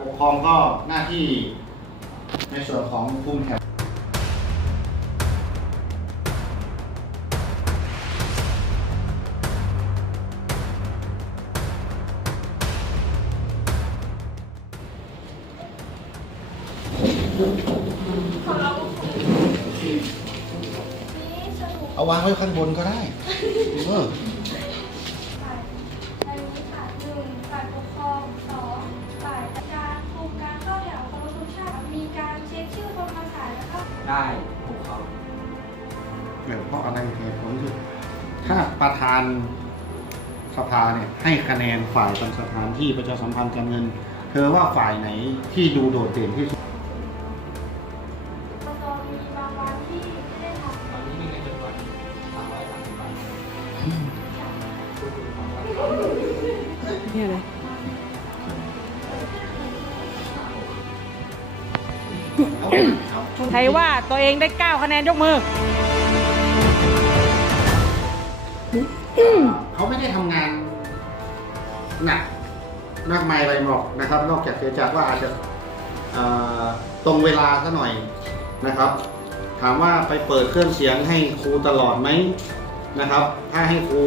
ปกครองก็หน้าที่ในส่วนของภูมิแถวนี่สรุปเอาวางไว้ข้างบนก็ได้เออ แล้ภูเขาเออเพราะอะไรเหตุผลคือถ้าประธานสภาเนี่ยให้คะแนนฝ่ายทำสถานที่ประชาสัมพันธ์การเงิน เธอว่าฝ่ายไหนที่ดูโดดเด่นที่สุด ใครว่าตัวเองได้ 9 คะแนนยกมือ เขาไม่ได้ทำงานหนักมากมายอะไรหรอกนะครับ นอกจากเสียจากว่าอาจจะเอ่อตรงเวลาซะหน่อยนะครับ ถามว่าไปเปิดเครื่องเสียงให้ครูตลอดไหมนะครับ ถ้าให้ครู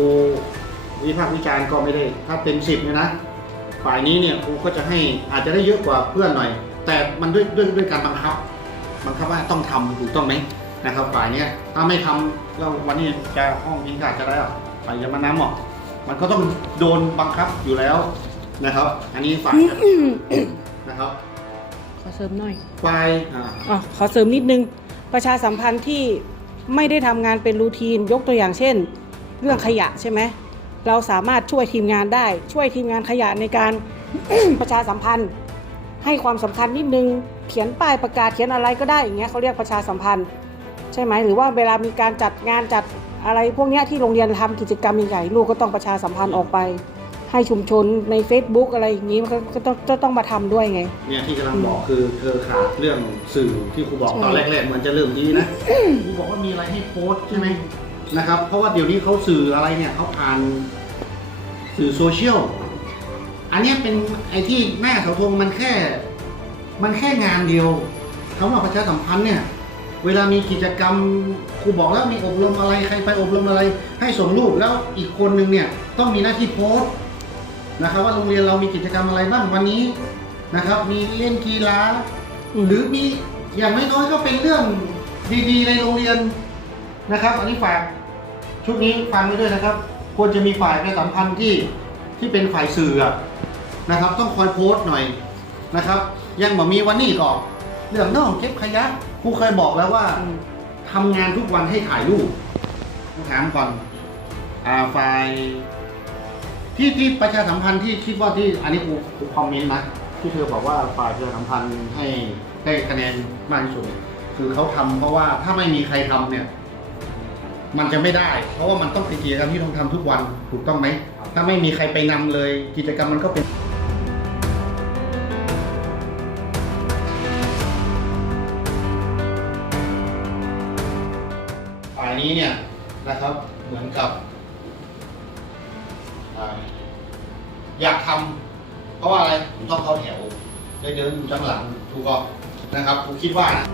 วิพากษ์วิจารณ์ก็ไม่ได้ ถ้าเต็มสิบเนี่ยนะ ฝ่ายนี้เนี่ยครูก็จะให้อาจจะได้เยอะกว่าเพื่อนหน่อย แต่มันด้วยด้วยด้วยการบังคับ บังคับว่าต้องทำถูกต้องไหมนะครับฝ่ายเนี้ยถ้าไม่ทำแล้ววันนี้จะห้องพิงกาจะได้หรอฝ่ายจะมาน้ำหรอกมันก็ต้องโดนบังคับอยู่แล้วนะครับ อันนี้ฝ่ายนะครับ ขอเสริมหน่อยฝ่ายอ่าอ๋อขอเสริมนิดนึงประชาสัมพันธ์ที่ไม่ได้ทำงานเป็นรูทีนยกตัวอย่างเช่น เรื่องขยะใช่ไหมเราสามารถช่วยทีมงานได้ ช่วยทีมงานขยะในการประชาสัมพันธ์ ให้ความสำคัญนิดนึง เขียนป้ายประกาศเขียนอะไรก็ได้อย่างเงี้ยเขาเรียกประชาสัมพันธ์ ใช่ไหมหรือว่าเวลามีการจัดงานจัดอะไรพวกเนี้ยที่โรงเรียนทำกิจกรรมใหญ่ๆลูกก็ต้องประชาสัมพันธ์ออกไป ให้ชุมชนใน Facebook อะไรอย่างนี้มันก็ก็ต้องก็ต้องมาทำด้วยไงเนี่ยที่กำลังบอกคือเธอขาดเรื่องสื่อที่ครูบอกใช่ตอนแรกๆเหมือนจะเริ่มดีนะครูบอกว่ามีอะไรให้โพสต์ใช่ไหมนะครับเพราะว่าเดี๋ยวนี้เขาสื่ออะไรเนี่ยเขาผ่านสื่อโซเชียล อันเนี้ยเป็นไอ้ที่หน้าเสาธงมันแค่ มันแค่งานเดียวคำว่าประชาสัมพันธ์เนี่ย เวลามีกิจกรรมครูบอกแล้วมีอบรมอะไรใครไปอบรมอะไร ให้ส่งรูปแล้วอีกคนนึงเนี่ยต้องมีหน้าที่โพสต์นะครับว่าโรงเรียนเรามีกิจกรรมอะไรบ้างวันนี้นะครับ มีเล่นกีฬาอืมหรือมีอย่างน้อยๆก็เป็นเรื่องดีๆ ในโรงเรียนนะครับ อันนี้ฝากชุดนี้ฟังไว้ด้วยนะครับ ควรจะมีฝ่ายประชาสัมพันธ์ที่ที่เป็นฝ่ายสื่ออะ นะครับ ต้องคอยโพสต์หน่อยนะครับ ยังบ่มีวันนี้ก่อนเรื่องน้องเก็บขยะครูเคยบอกแล้วว่าทำงานทุกวันให้ถ่ายรูปถามก่อนอ่าฝ่ายที่ที่ประชาสัมพันธ์ที่คิดว่าที่อันนี้ครูครูคอมเมนต์นะที่เธอบอกว่าฝ่ายประชาสัมพันธ์ให้ได้คะแนนมากที่สุดเนี่ยคือเขาทำเพราะว่าถ้าไม่มีใครทำเนี่ย มันจะไม่ได้ เพราะว่ามันต้องเป็นกิจกรรมที่ต้องทำทุกวันถูกต้องไหมถ้าไม่มีใครไปนำเลย กิจกรรมมันก็เป็นายนี้เนี่ยนะครับเหมือนกับอยากทำเพราะว่าอะไรผมต้องเข้าแถวเดินเดินอยู่ข้างหลังถูกก็นะครับผมคิดว่านะ